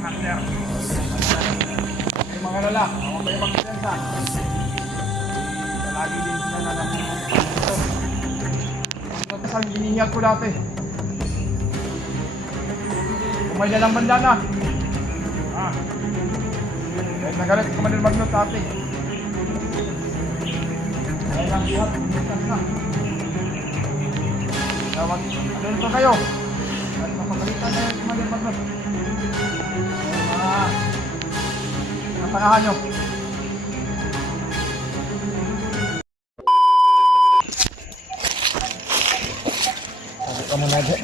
hunter. Yung mga lalak, huwag kayo magpiyansa. Palagi din sila na lang ito. Ito sa ginihiyag ko dati. Kumay na lang bandana. Kahit nagalit ko man din magnot dati. Kaya lang ihat, bumitas na. Tawag, alento kayo. At mapagalitan na yung kumalit magnot. Napanahan nyo. Sabi ka muna dyan.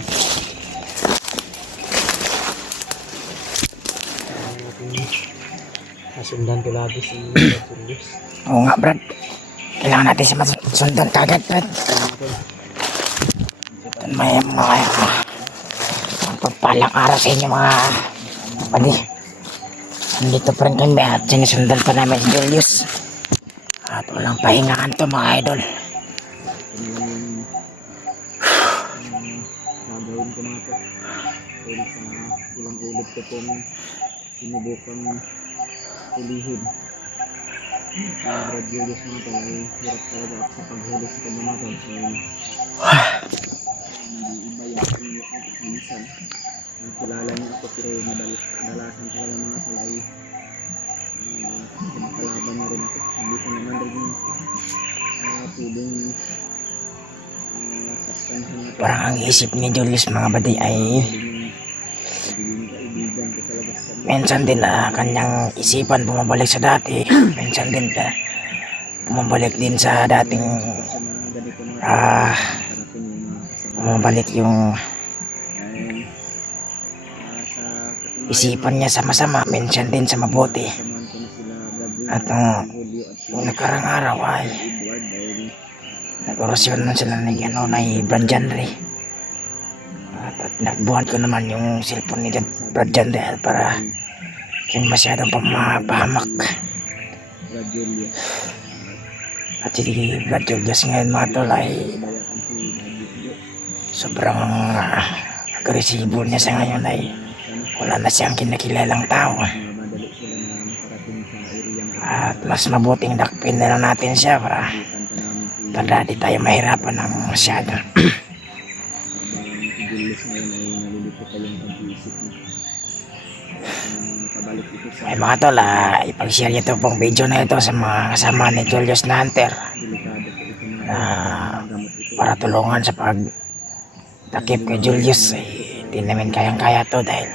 Masundan ko lagi si Julius. Oo nga, Brad. Kailangan natin siya masundan kagad, Brad. May mga pagpalang araw sa inyo, mga kapatid. Nandito pa rin kami at sinisundan pa namin si Julius. At walang pahingaan to, mga idol. Gagawin ko mga to. Dahil sa ilang ulit ko pong sinubukang ulihin. Brad Julius mga to ay hirap talaga at sa paghuli sa kanya mga to. So, hindi iba yung minsan. Ang kilala niya ako pero madalasan talaga mga to ay kalaban niya rin ako. Hindi ko naman rin pwedeng sastanhan na Parang ang isip ni Julius, mga badi, ay kaibigan ko talaga sa kanya. minsan din na kanyang isipan bumabalik sa dati. Minsan din bumabalik din sa dating Sa mga ganito mga parating yung mga kasama. bumabalik yung Dahil sa katunayan, isipan niya sa masama, minsan din sa mabuti. samahan ko na sila Gabriel At Julio at yung nakarang araw ay Edward dahil nag-orasyon na sila ni Brad Janry. At nagbuhat ko naman yung cellphone ni Brad Janry para yung masyadong pahamak. Brad Julio At si Brad Julius ngayon, mga tol, ay bayaan si Julio. sobrang agresibo niya sa ngayon. Ay wala na siyang kinakilalang tao. Madali sila na makarating sa area ng At mas mabuting dakpin na lang natin siya para kanta namin si di tayo mahirapan ng masyado. Habang si Julius ngayon ay nalilito pa yung pag-iisip niya. Nakabalik ito sa Ay mga tol, ipag-share niyo ito pong video na ito sa mga kasama ni Julius na Hunter delikado po ito mga na gamot ito. para tulungan sa pagtakip kay Julius. Ay hindi namin kayang-kaya to dahil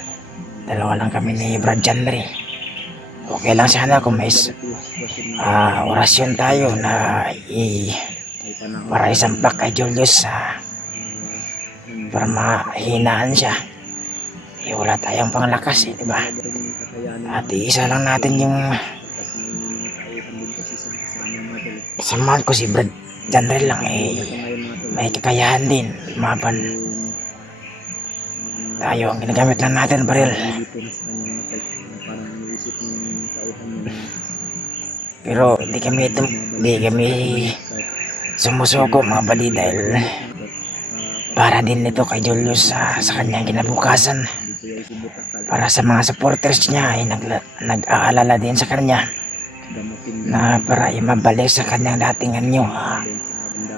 dalawa lang kami ni Brad Janry. Okay lang sana kung may orasyon tayo na para isampak kay Julius para mahinaan siya. Wala tayong panglakas, diba? At isa lang natin yung samahan ko si Brad Janry lang, may kakayahan din maban tayo. Ang ginagamit lang natin baril, pero hindi kami sumusuko, mga bali, dahil para din ito kay Julius sa kanyang kinabukasan. Para sa mga supporters niya ay nag-aalala din sa kanya na para mabalik sa kanyang dating anyo,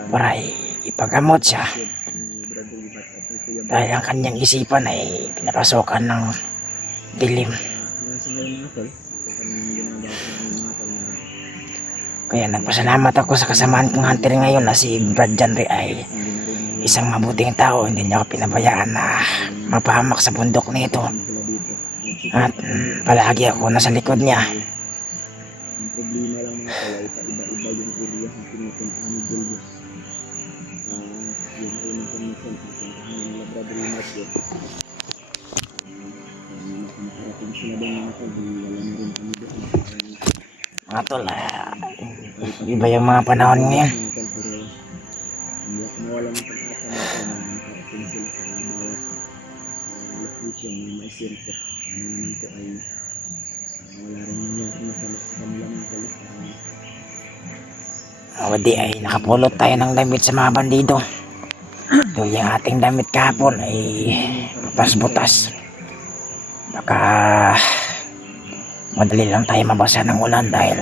para ipagamot siya dahil ang kanyang isipan ay pinapasokan ng dilim. Kaya nagpasalamat ako sa kasamaan kong hunter ngayon na si Brad Janry ay isang mabuting tao. Hindi niya ako pinabayaan na mapahamak sa bundok nito. At palagi ako nasa likod niya. Ang problema lang mga kaway, iba-iba yung area na pinupuntahan ni Julius. Yung unang commission, pinupuntahan ng Labrador Market. Makarating sila doon mga kaway, wala na rin kami doon. Mga tol, iba yung mga panahon ngayon. Pero hindi ako nawala ng pag-asa na ito na makarating sila sa bawat location na may sirkot. Ano naman po ay wala rin nangyari sa kanila mga kalit. Di ay nakapulot tayo ng damit sa mga bandido. Yung ating damit kahapon ay butas-butas. Baka madali lang tayo mabasa ng ulan dahil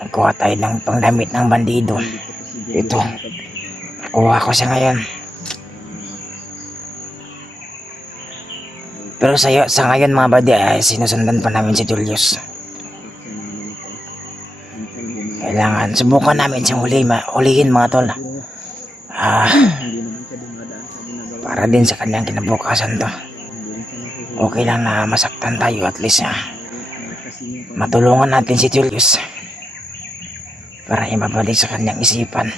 nagkuha tayo ng pangdamit ng bandido. Ito, nakuha ko siya ngayon. Pero sa ngayon mga buddy ay sinusundan pa namin si Julius. Kailangan subukan namin siyang ulihin mga tol. Para din sa kanyang kinabukasan to. Okay lang na masaktan tayo, at least matulungan natin si Julius para mabalik sa kanyang isipan,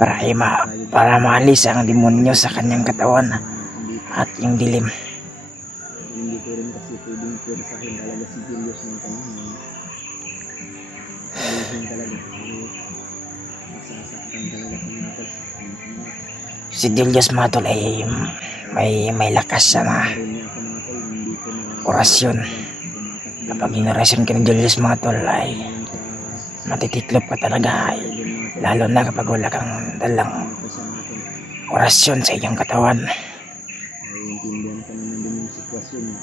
para maalis ang demonyo sa kanyang katawan at yung dilim. Hindi ko rin kasi pwedeng pwersahin talaga si Julius ng tanong. Alihin talaga. Masasaktan talaga sa mga tol. Si Julius mga tol ay may lakas siya na orasyon. Kapag inorasyon ka ni Julius mga tol ay matitiklop ka talaga, lalo na kapag wala kang dalang orasyon sa iyong katawan. Naiintindihan ka naman din yung sitwasyon niya.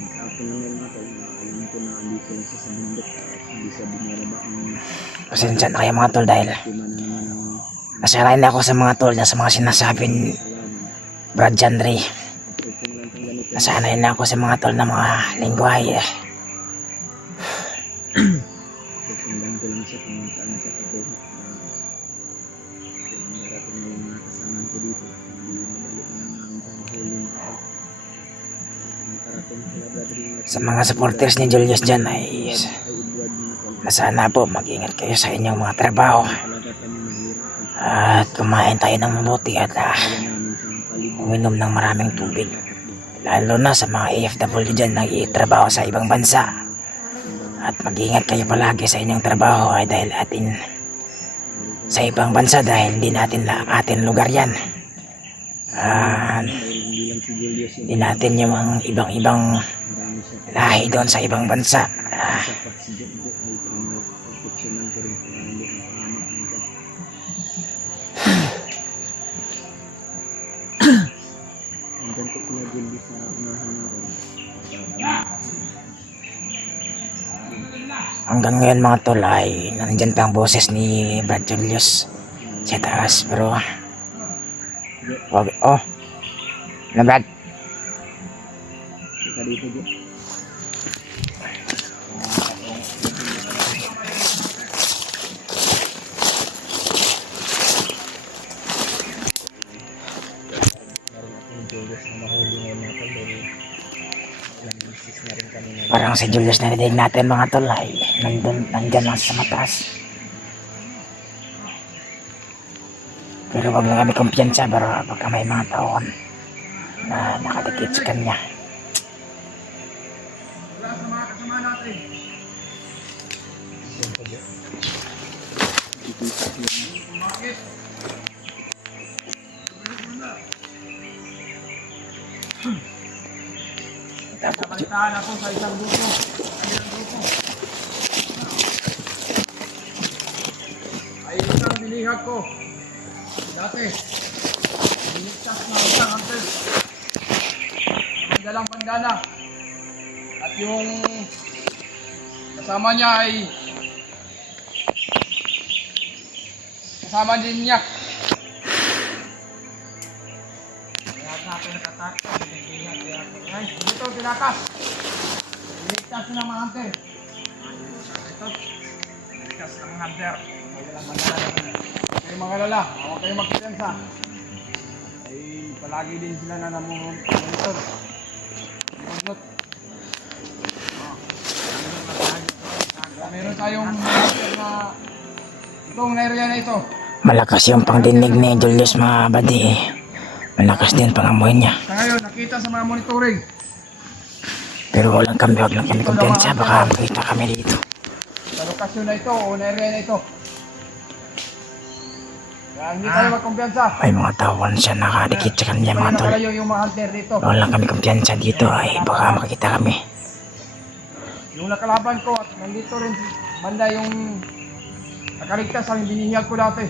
Sa akin lang yun mga tol, alam ko na andito lang siya sa bundok, hindi siya bumaraba ng Pasensya na kayo mga tol dahil tima na naman ng nasanay na ako sa mga tol na sa mga sinasabi ni Brad Jandre. kung lang itong ganito. Nasanay na ako sa mga tol na mga lingwahe. Susundang ko lang siya kung saan siya patungo. Kung marating na yung mga kasamaan ko dito, hindi madali na ang panghuli mga tol. Makarating sila brother yung Sa mga supporters ni Julius dyan ay Edward mga tol. sana po mag-ingat kayo sa inyong mga trabaho Talaga kami mahirap. at kumain tayo ng mabuti at Kaya namin siyang palibot. uminom ng maraming tubig, lalo na sa mga AFW dyan na nag-itrabaho sa ibang bansa. At mag-ingat kayo palagi sa inyong trabaho ay dahil atin sa ibang bansa, dahil hindi natin atin lugar yan. Hindi lang si Julius yung Hindi natin yung mga ibang marami siya. lahi doon sa ibang bansa. Isa pa si Jumbo ay pagpuksyonan ko rin kung hindi ang pangamak nito. Hanggang ko sila Julius na unahan na rin. Hanggang ngayon mga tol ay nandyan pa ang boses ni Brad Julius sa taas, pero wag, na Brad, Ika dito Jum. Julius na mahuli ngayon natin dahil ilang misis na rin kami na parang si Julius na narinig natin mga tol ay nandyan lang sa mataas. Pero wag lang kami kumpiyansa, pero pagka may mga taon na nakadikit sa kanya. Wala sa mga kasama natin. Bakit? Nabalitaan ako sa isang grupo. Kanilang grupo. Ay isang binihag ko. Dati. Biligtas na isang hunter. May dalang bandana. At yung kasama niya ay kasama din niya. Kaya natin nakatakot. Ay, dito tinakas. Biligtas na ng mga hunter. Ito. Biligtas ng mga hunter. May dalang bandana naman. Kayo mga lala, huwag kayong magpipiyansa. Ay palagi din sila na namumonitor. Monitor. Meron tayong hunter na itong area na ito. Malakas yung pangdinig ni Julius mga badi eh. Malakas din pangamoy niya. Sa ngayon, nakita sa mga monitoring. Pero wag lang kami kumpiyansa, baka makita kami dito. Sa lokasyon na ito o na area na ito. Kaya hindi tayo magkumpiyansa. May mga tawon siya nakadikit sa kanya mga tol. Nakalayo yung mga hunter dito. Wag lang kami kumpiyansa dito ay baka makita kami. Yung nakalaban ko at nandito rin banda yung nakaligtas ang binihiyag ko dati.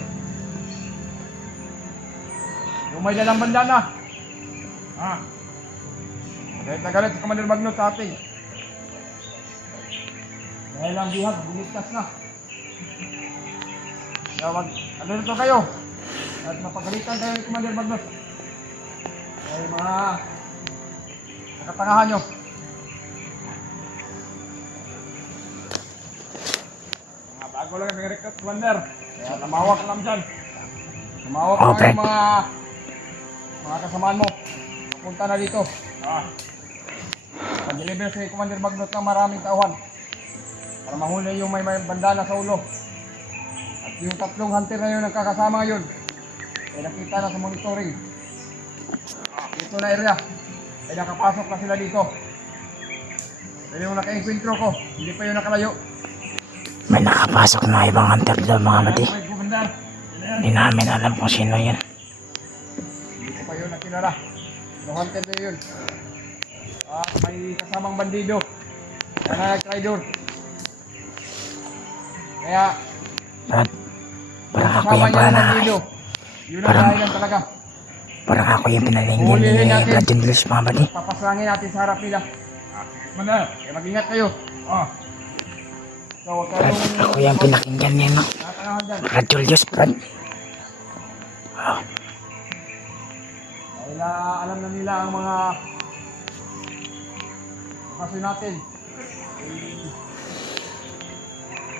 Yung may dalang bandana. Ha? Galit na galit si Commander Magnus sa ating. Dahil ang bihag, buligtas na. Kaya nandito kayo. At mapagalitan kayo ni Commander Magnus. Dahil mga nakatangahan nyo. Mga bago lang ang record, Commander. Kaya namawak lang dyan. Namawak lang Okay. yung mga kasamaan mo. Punta na dito. Pag-deliver si Commander Magnus ng maraming tauhan. Para mahuli yung may bandana sa ulo. At yung tatlong hunter na yun nagkakasama ngayon. Ay nakita na sa monitoring. Dito na area. Ay nakapasok na sila dito. Pero yung naka-encuentro ko, hindi pa yun nakalayo. May nakapasok na ibang hunter doon mga badi. May Commander. Hindi namin alam kung sino yun. Hindi ko pa yun nakilala. No hunter na yun. At may kasamang bandido. Kaya nag-tridor. Kaya, Parang ako kasama yung niya ng pana. bandido. Yun ang Parang- dahilan talaga. Parang ako yung pinalinggan ni Hulihin natin. Brad Julius mga badi. Papasangin natin sa harap nila. Commander, kaya mag-ingat kayo. So, huwag Brad, kayong ako yung pinakinggan niya no. tatanahan dyan. Brad Julius, Brad. Dahil alam na nila ang mga bakasyon natin.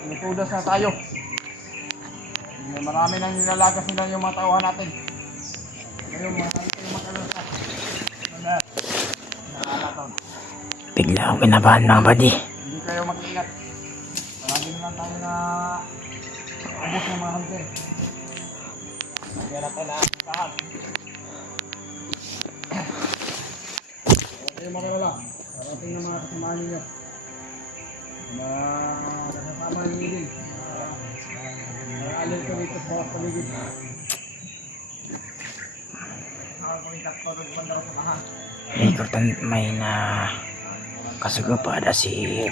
Inutudas na tayo. Marami nang nilalagas nila yung mga tauhan natin. Ngayon, marami kayong mag-alasa. Commander, nakalaton. Bigla ako kinabahan mga badi. Hindi kayo mag-ingat. Marami na lang tayo na ubos ng mga hunter. Kaya natin na lahat. Huwag kayo makalala. Parating na mga kasamahan ninyo. Mga kasama ninyo din. Alin ko dito sa paligid. May na kasugupada si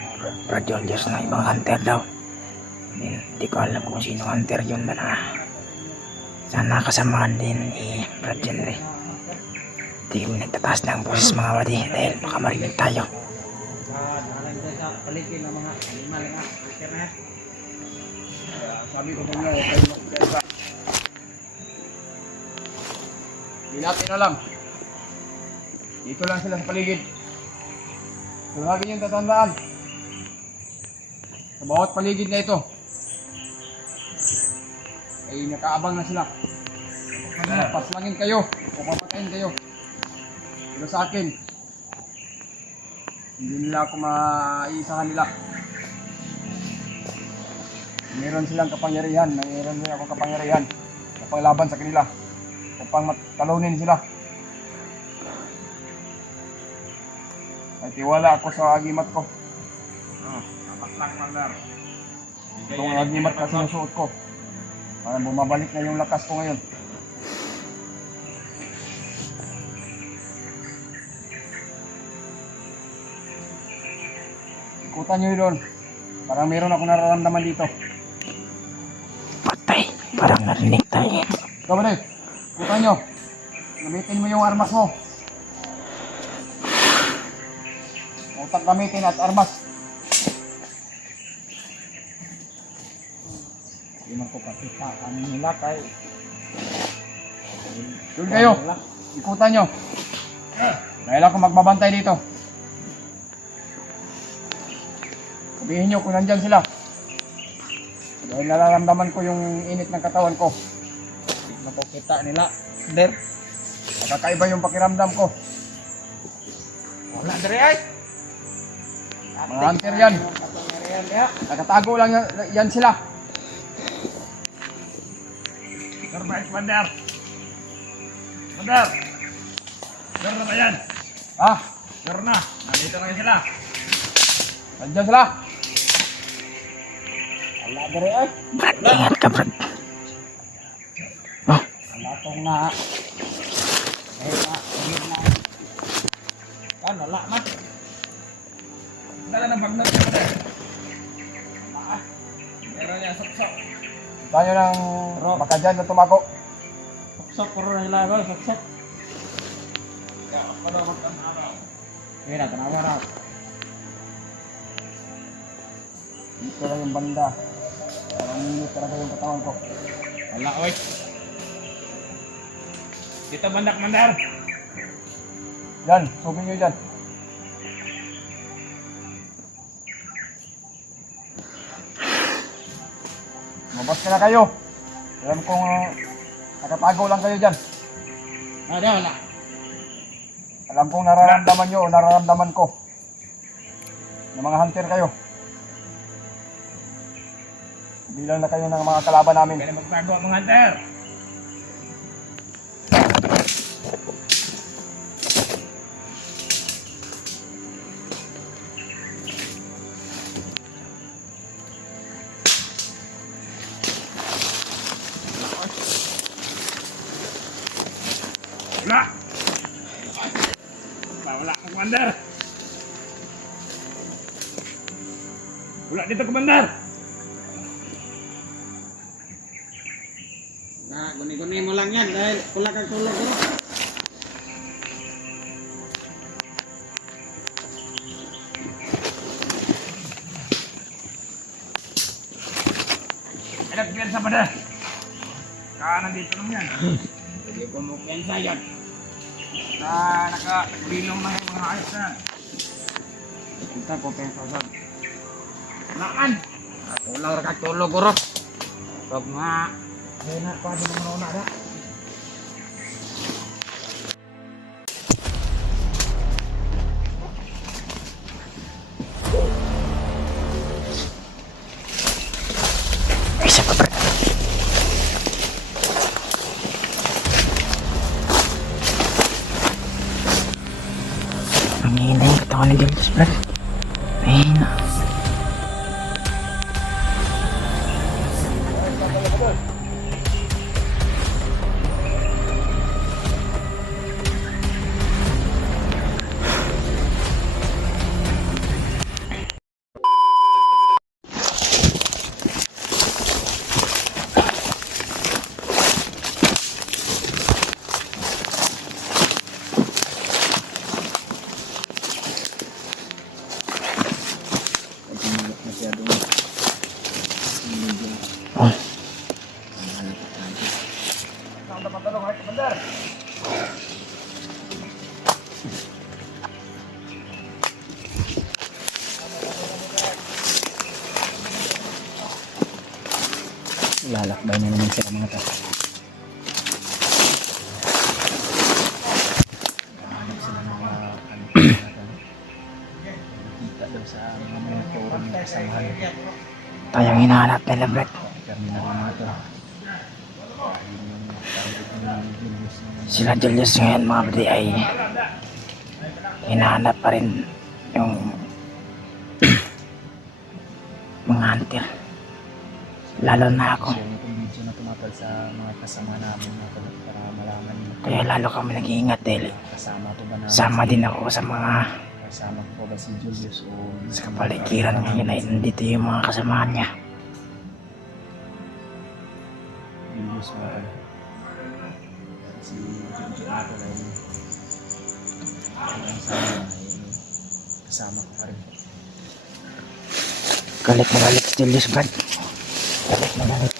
Brad Julius na ibang hunter daw. Hindi ko alam kung sino hunter yun ba na. Sana kasamahan din ni Brad Julius. Hindi kami nagtataas ng boses mga badi dahil baka marinig tayo. Sa paligid ng mga animal nga. Sabi ko mga huwag kayo makikaiba. Hindi natin alam. Dito lang sila sa paligid. So lagi niyong tatandaan. Sa bawat paligid na ito ay nakaabang na sila. Paslangin kayo o papatayin kayo. Pero sa akin, hindi nila ako maiisahan nila. Meron silang kapangyarihan, mayroon din akong kapangyarihan na panglaban sa kanila upang talunin sila. May tiwala ako sa agimat ko. Dapat lang, Commander. Itong agimat na sinusuot ko. Parang bumabalik na yung lakas ko ngayon. Ikutan nyo yun doon. Parang meron ako nararamdaman dito. Patay, parang narinig tayo. Ikaw ba rin? Ikutan nyo. Gamitin mo yung armas mo. Utak gamitin at armas. Hindi man ko kapita. Ano nila kay... Doon kayo. Ikutan nyo. Dahil ako magbabantay dito. Sabihin nyo kung nandyan sila. Dahil nararamdaman ko yung init ng katawan ko. Nakukita nila. Der. Nakakaiba yung pakiramdam ko. Wala dere ay. Mga hunter yan. Nakatago lang yan sila. Sir, bait, Commander. Commander. Sir na ba yan? Ha? Sir na. Nandito na sila. Nandiyan sila. Wala dere ay. Brad, ingat ka Brad. Oh, Wala tong na. Wala na. Dala ng bagnet ka ba? Meron niya sok-sok. Tayo ng baka dyan na tumago. Sok-sok, puro na nila. Sok-sok. Palawag ang araw. Sige na, tanawa na. Dito lang yung banda. Parang minit talaga yung katawan ko. Wala, oy. Dito bandak mandar. Yan, subin nyo dyan. Mabas ka na kayo. Alam kong nakatago lang kayo dyan. Wala. Alam kong nararamdaman nyo o nararamdaman ko. Na mga hunter kayo. Bilang na kayo ng mga kalaban namin. Kaya magbago ang mga hunter. Wala. Wala ang commander. Wala dito commander. Nah, guni-guni mo lang yan dahil wala kang tulog ko. Pinagpiyansa pa na. Nandito lang yan. Hindi ko mo piyansa yan. Nakabilong na yung mga ayos na. Kita ko pensa sa. Naan! Ulang ra kang tulog ko. Wag nga. Enak pa din mga una na. Isa pa pre. Ang hina yung katawan ni Julius, pre. Mahina. Oh, Saan dapat talong ay commander? Lalakbay na naman sila mga tao. Hanap sila ng mga kita daw sa mga forum ng kasamahan. tayong hinahanap nila, pre. Terminal ng mga to. Sila Julius ngayon, mga pre, ay hinahanap pa rin yung mga hunter. Lalo na ako. Share itong video na tumatal sa mga kasama namin mga tol, para malaman nyo. Kaya lalo kami nag-iingat dahil Kasama to ba namin? sama din ako sa mga Kasama ko ba si Julius o sa kapaligiran ngayon ay nandito yung mga kasamahan niya. Julius mga tol. Si Junjun mga tol ay hanggang sa amin ay kasama ko pa rin. Galit na galit si Julius, Brad. Galit na galit.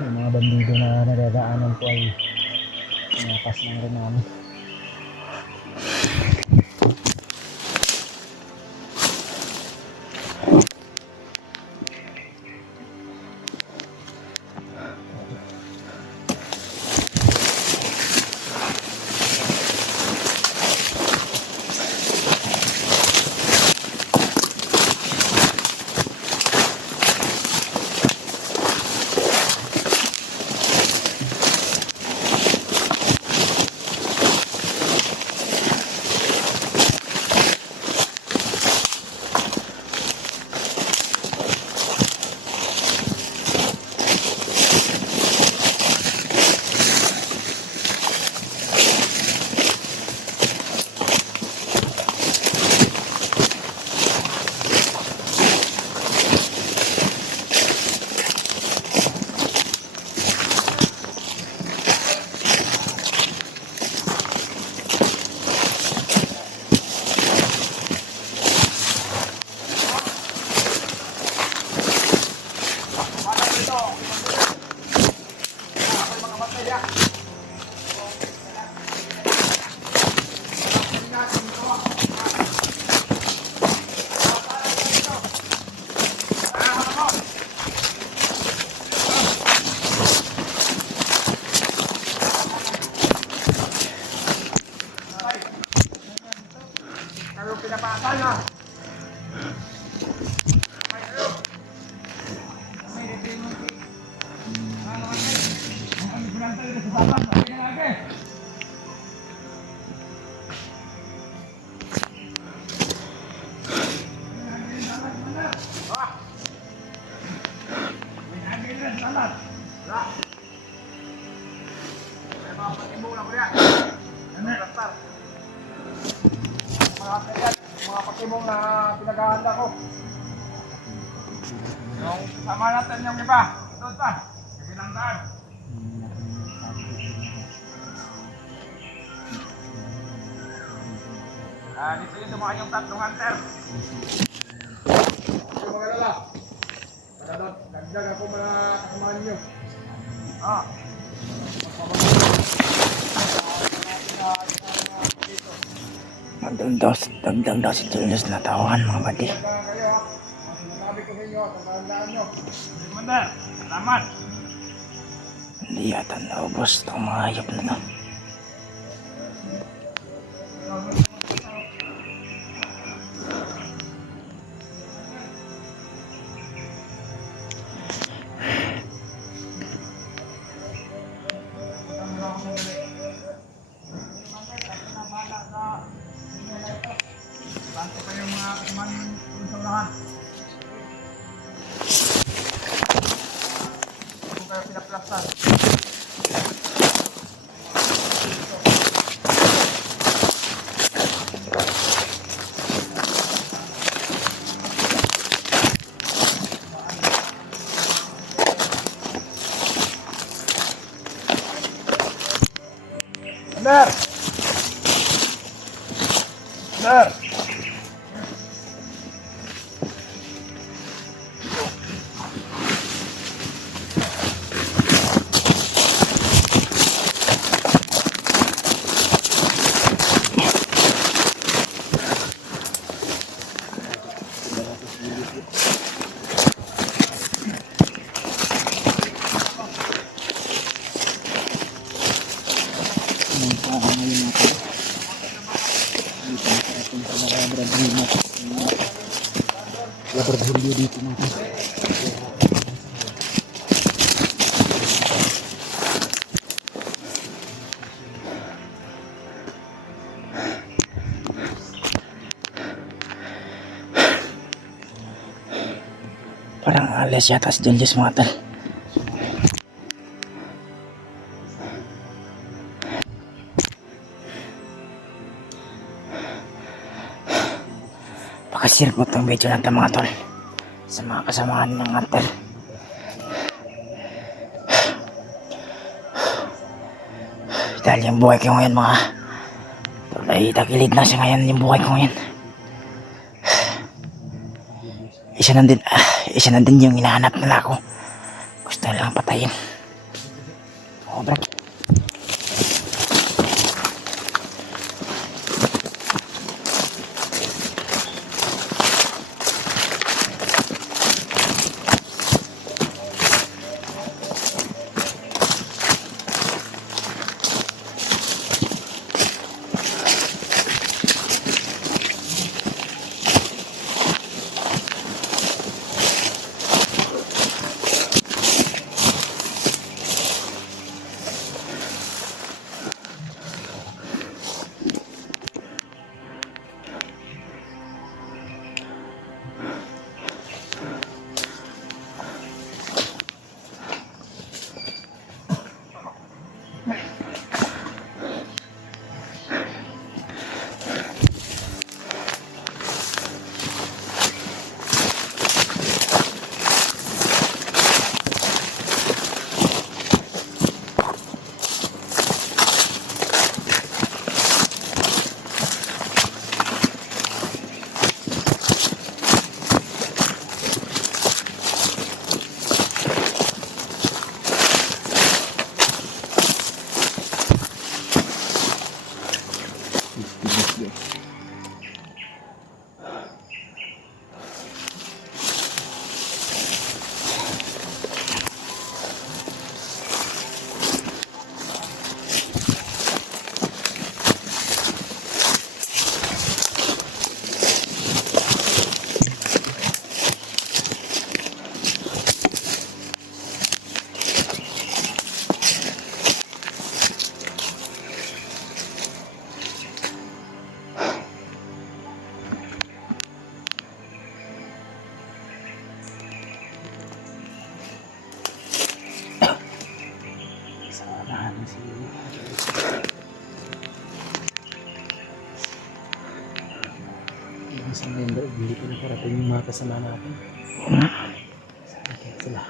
Yung mga bandido na nadadaanan po ay tinakas lang rin namin. Kayo pinapatay ha. Ay, kayo. May retain mo. Ang pinantay na sa sapan. Sabi ka lagi. May nagin na salat. Wala. May mga patimong lang ko yan. Ano? Plastar. Mga patimong na pinaghahanda ko. Yung sama natin yung iba. Ito pa. Kabilang daan. Dito yung dumaan yung tatlong hunter. Hindi mo galala. Nagdag ako mga kasamahan nyo. Dagdag daw si Julius na tawahan mga buddy. Sabi ko sa inyo, tandaan nyo. Commander, salamat. Hindi yata naubos itong mga hayop na to. Bante pa yung mga kasamahan nyo sa unahan. Kung kayo pinaplastan. Benar! Benar! Berhulyo dito natin. Parang alas yata si Julius mga tol. Pakasir po itong video natin mga tol sa mga kasamahan ng hunter. Dahil yung buhay ko ngayon mga tol ay tagilid na siya ngayon yung buhay ko ngayon. Isa na din yung hinahanap nila ako. Gusto nilang patayin. Oh, Brad. Samahan si yung isang member, hindi ko nakarating yung mga kasama natin. Kaya sila.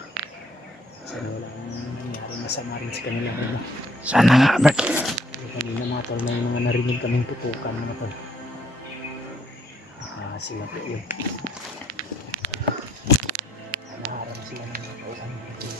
Kasi walang nangyari masama rin sa kanila. Ano? Sana nga, Brad. Kanina mga tol, may mga narinig kaming tutukan mga tol. Sila po yun. Naharap sila ng mga tauhan mga tol.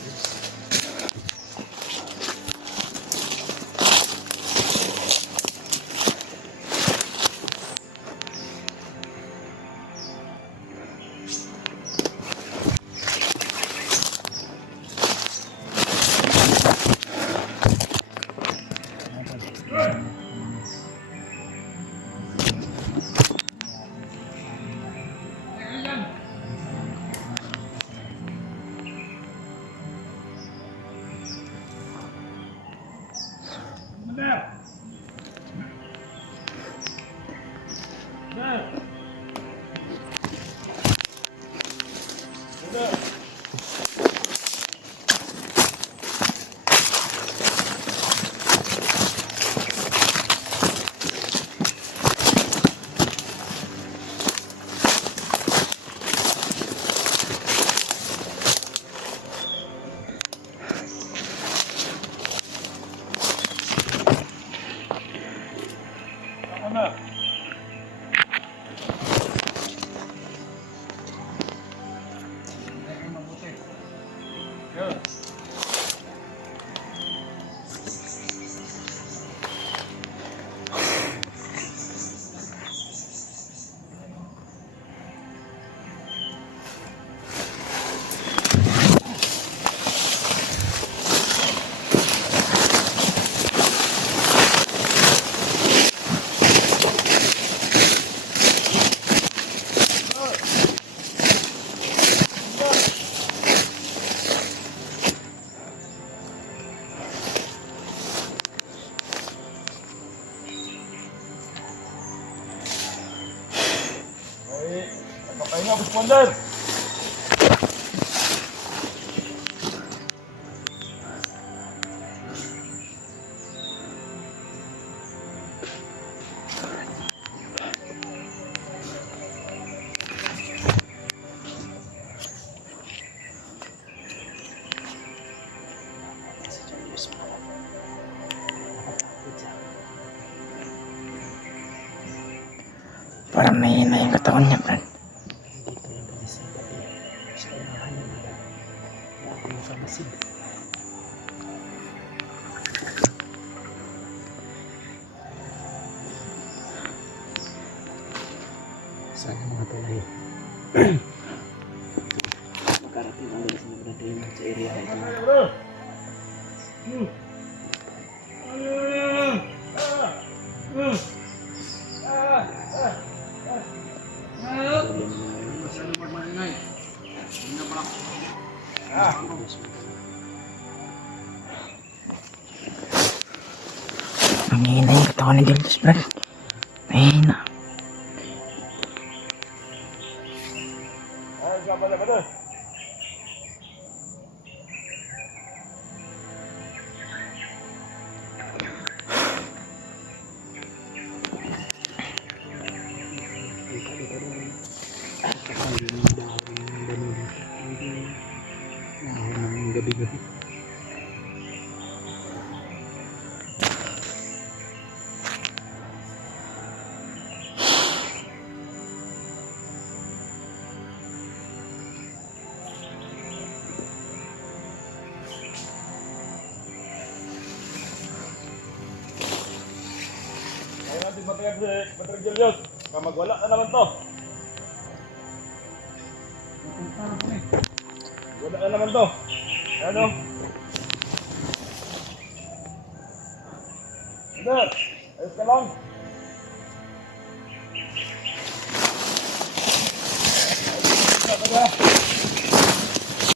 Papahinga, Busponder! Parang mahina yung katawan niya, Brad. Dito lang kami sa gabi. Sa unahan na nila. Wala akong makamasid. ay makarating ulit sa nagdating sa area na ito. Masyado magmaingay. Hindi na pala. Ang hina yung katawan ni Julius, Brad. Mahina. Ay, siapa dah betul. Gabi-gabi. Ay, natin matayag si Patrick Julius. Kamagwala na naman to. Wala na naman to. Ano? Sir, ayos ka lang. Ayos ka ba?